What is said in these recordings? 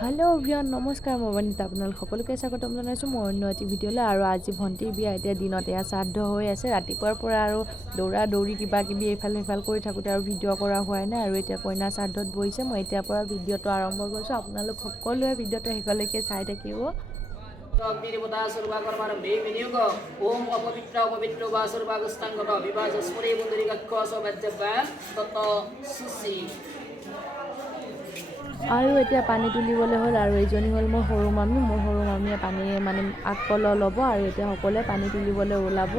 Hello everyone नमस्कार মই বনিতা আপোনালোক সকলোকে স্বাগতম জনাইছোঁ মোৰ অন্য এটি ভিডিঅ'লৈ আৰু আজি ভণ্টিৰ বিয়া এতিয়া দিনত এয়া শ্ৰাদ্ধ হৈ আছে ৰাতিপুৱাৰ পৰা আৰু দৌৰা দৌৰি কিবা কিবি এইফাল সিফাল কৰি থাকোঁতে আৰু ভিডিঅ' কৰা হোৱাই নাই আৰু এতিয়া কইনা শ্ৰাদ্ধত বহিছে মই এতিয়াৰ পৰা ভিডিঅ'টো আৰম্ভ কৰিছোঁ আপোনালোক সকলোৱে ভিডিঅ'টো শেষলৈকে চাই থাকিব অগ্নিদেবতা সৰ্বাকৰ্মাৰম্ভে বিনিয়োগ ওম অপবিত্ৰ অপবিত্ৰ বা সৰ্বাগস্তাঙ্গত বিভাজ স্মৰে বন্দৰিকাক্ষ সবাজ্যব্যা তত সুসি আৰু এতিয়া পানী তুলিবলৈ হ'ল আৰু এইজনী হ'ল মোৰ সৰু মামীয়ে পানী মানে আগপল ল'ব আৰু এতিয়া সকলোৱে পানী তুলিবলৈ ওলাব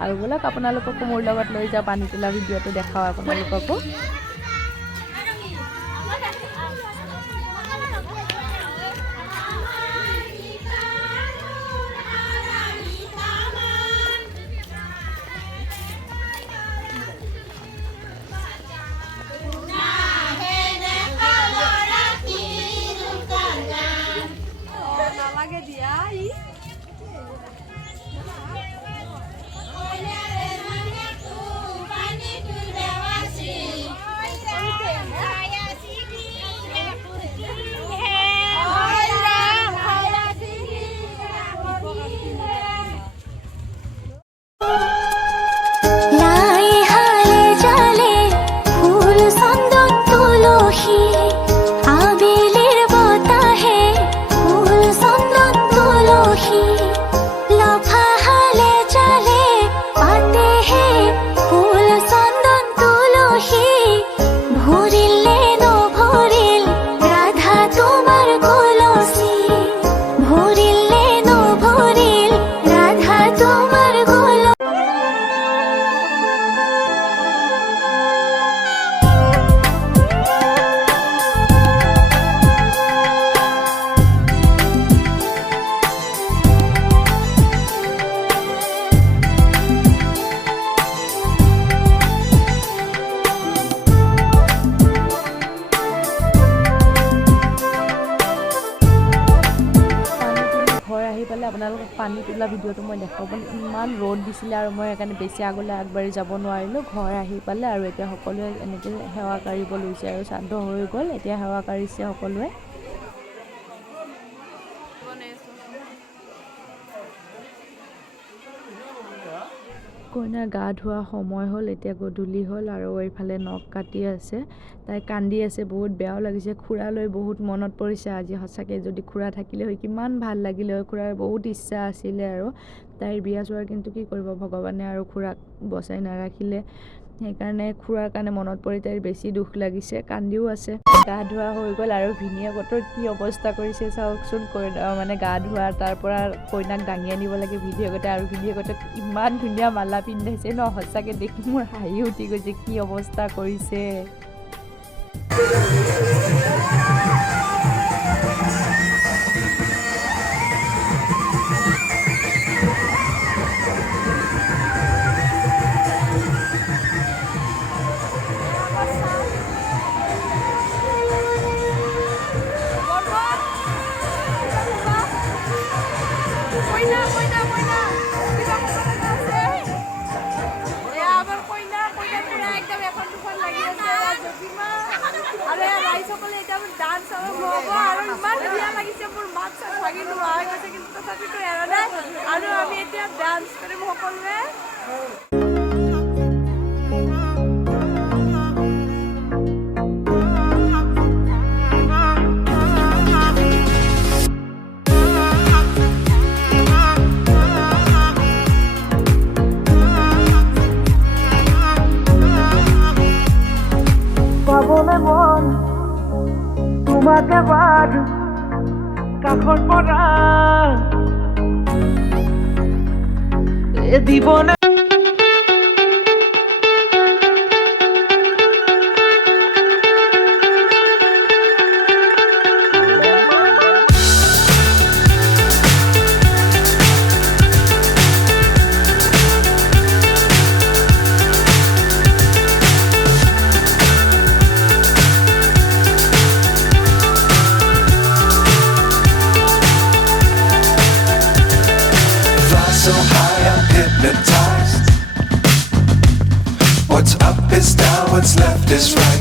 আৰু ব'লক আপোনালোককো মোৰ লগত লৈ যাওঁ পানী তোলা ভিডিঅ'টো দেখাওঁ আপোনালোককো আপোনালোকক পানী তোলা ভিডিঅ'টো মই দেখাবলৈ ইমান ৰ'দ দিছিলে আৰু মই সেইকাৰণে বেছি আগলৈ আগবাঢ়ি যাব নোৱাৰিলোঁ ঘৰ আহি পালে আৰু এতিয়া সকলোৱে এনেকৈ সেৱা কাঢ়িব লৈছে আৰু শ্ৰাদ্ধ হৈ গ'ল এতিয়া সেৱা কাঢ়িছে সকলোৱে কইনাৰ গা ধোৱা সময় হ'ল এতিয়া গধূলি হ'ল আৰু এইফালে নখ কাটি আছে তাই কান্দি আছে বহুত বেয়াও লাগিছে খুৰালৈ বহুত মনত পৰিছে আজি সঁচাকৈ যদি খুৰা থাকিলে হয় কিমান ভাল লাগিলে হয় খুৰাৰ বহুত ইচ্ছা আছিলে আৰু তাইৰ বিয়া চোৱাৰ কিন্তু কি কৰিব ভগৱানে আৰু খুৰাক বচাই নাৰাখিলে সেইকাৰণে খুৰাৰ কাৰণে মনত পৰি তাইৰ বেছি দুখ লাগিছে কান্দিও আছে গা ধোৱা হৈ গ'ল আৰু ভিনিয়েকহঁতৰ কি অৱস্থা কৰিছে চাওকচোন মানে গা ধোৱা তাৰ পৰা কইনাক দাঙি আনিব লাগে ভিনিয়েকহঁতে আৰু ভিনিয়েকহঁতক ইমান ধুনীয়া মালা পিন্ধাইছে ন সঁচাকৈ দেখি মোৰ হাঁহি উঠি গৈছে কি অৱস্থা কৰিছে ডান্স হ'ব আৰু ইমান ধুনীয়া লাগিছে মোৰ মাত চাত ভাগি নোহোৱা হৈ গৈছে কিন্তু তথাপিতো এৰা নাই আৰু আমি এতিয়া ডান্স কৰিম সকলোৱে তোমাকে বাদ কাষৰ পৰা দিবনে what's left is right.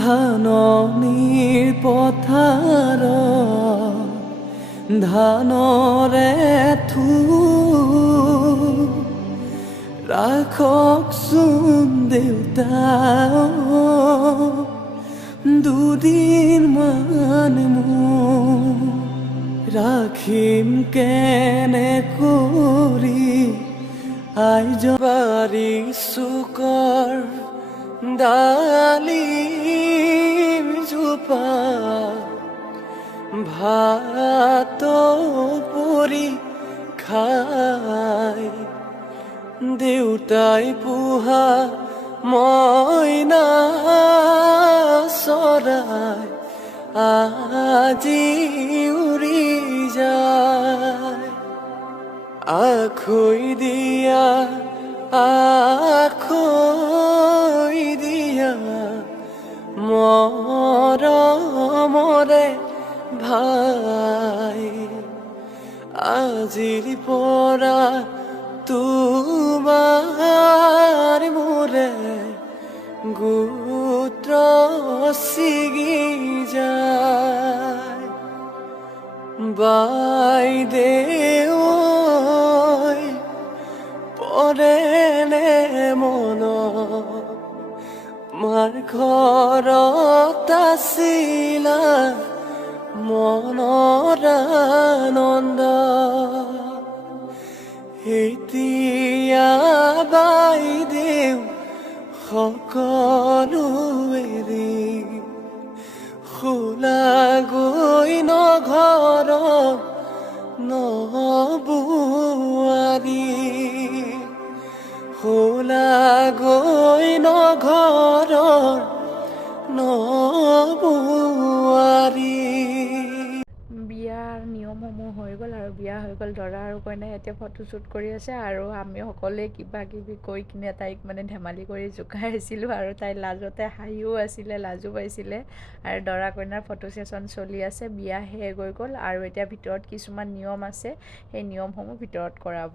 ধাননিৰ পথাৰ ধানৰে ৰাখকচোন দেউতা দুদিন মান ৰাখিম কেনে কৰি আইজ বাৰী চুকৰ ডালিম জোপা ভাত পৰি খাই দেউতাই পোহা মইনা চৰাই আজি উৰি যায় আখৈ দিয়া আজিৰ পৰা তোমাৰ মোৰে গোত্ৰ ছিগি যায় বাইদেউ পৰেনে মনত মাৰ ঘৰত আছিলা মনৰ আনন্দ এতিয়া বাইদেউ সকলো এৰি খোলাগৈ নঘৰ নবোৱাৰী খোলাগৈ নঘৰ নবোৱাৰী বিয়াৰ নিয়মসমূহ হৈ গ'ল আৰু বিয়া হৈ গ'ল দৰা আৰু কইনাই এতিয়া ফটোশ্বুট কৰি আছে আৰু আমি সকলোৱে কিবা কিবি কৈ কিনে তাইক মানে ধেমালি কৰি জোকাই আছিলোঁ আৰু তাই লাজতে হাঁহিও আছিলে লাজো পাইছিলে আৰু দৰা কইনাৰ ফটো ছেশ্যন চলি আছে বিয়া শেষ হৈ গ'ল আৰু এতিয়া ভিতৰত কিছুমান নিয়ম আছে সেই নিয়মসমূহ ভিতৰত কৰাব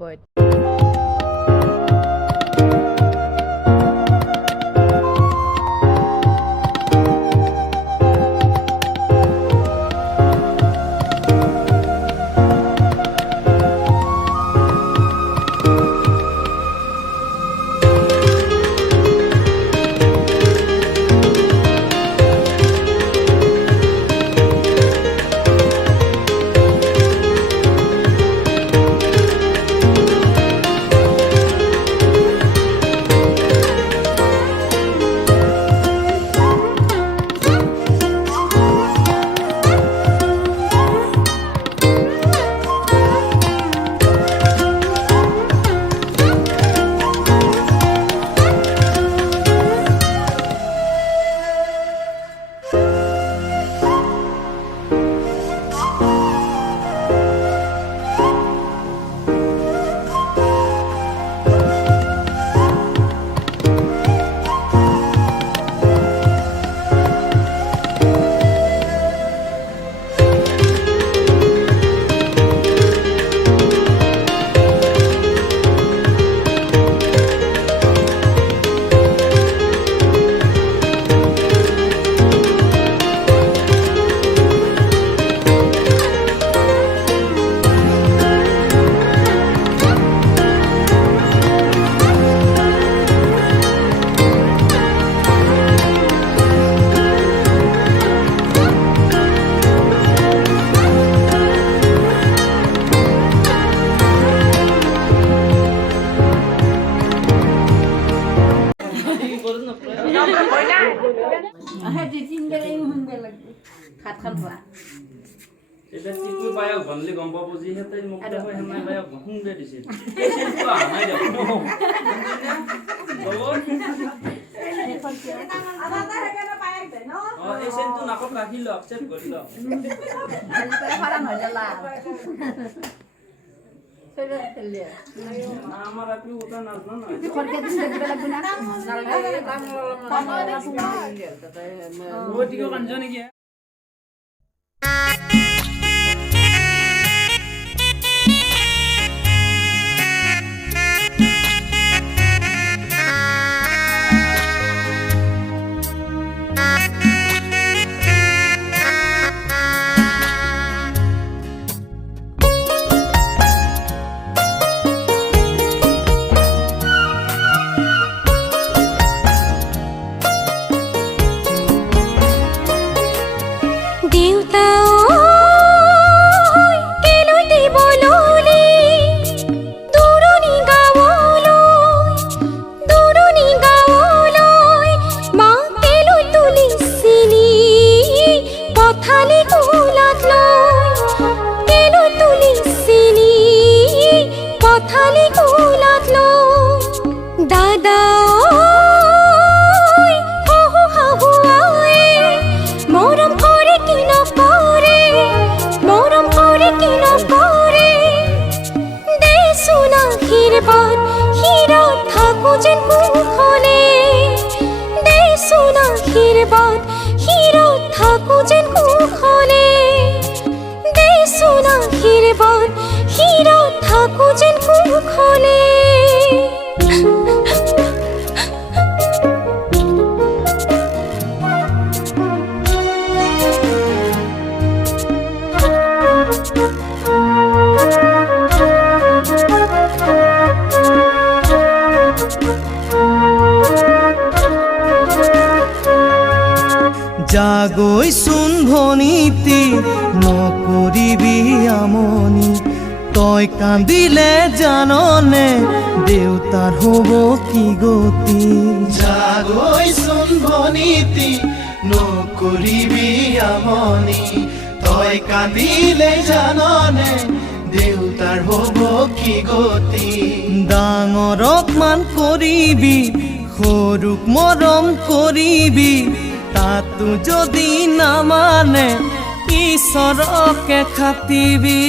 এটা চিকু পায়ক বনলি গম পাব যি হেতে মোক কয় হেনে পায়ক হুংগে দিছিল নাই দে এই সেন্টু নাকত রাখি লো আকসেপ্ট করি লো আমার আপনি ওটা নাচ না ও টিকো কাঞ্জ নাকি Hero চকু যেন কুখলে জাগৈ চোন ভনীতি নকৰিবি আমনি তই কান্দিলে জাননে দেউতাৰ হ'ব কি গতি জাগৈ চোন ভনীতি নকৰিবি আমনি তই কান্দিলে জাননে দেউতাৰ হ'ব কি গতি ডাঙৰক মান কৰিবি সৰুক মৰম কৰিবি তাতো যদি নামানে ঈশ্বৰকে খাটিবি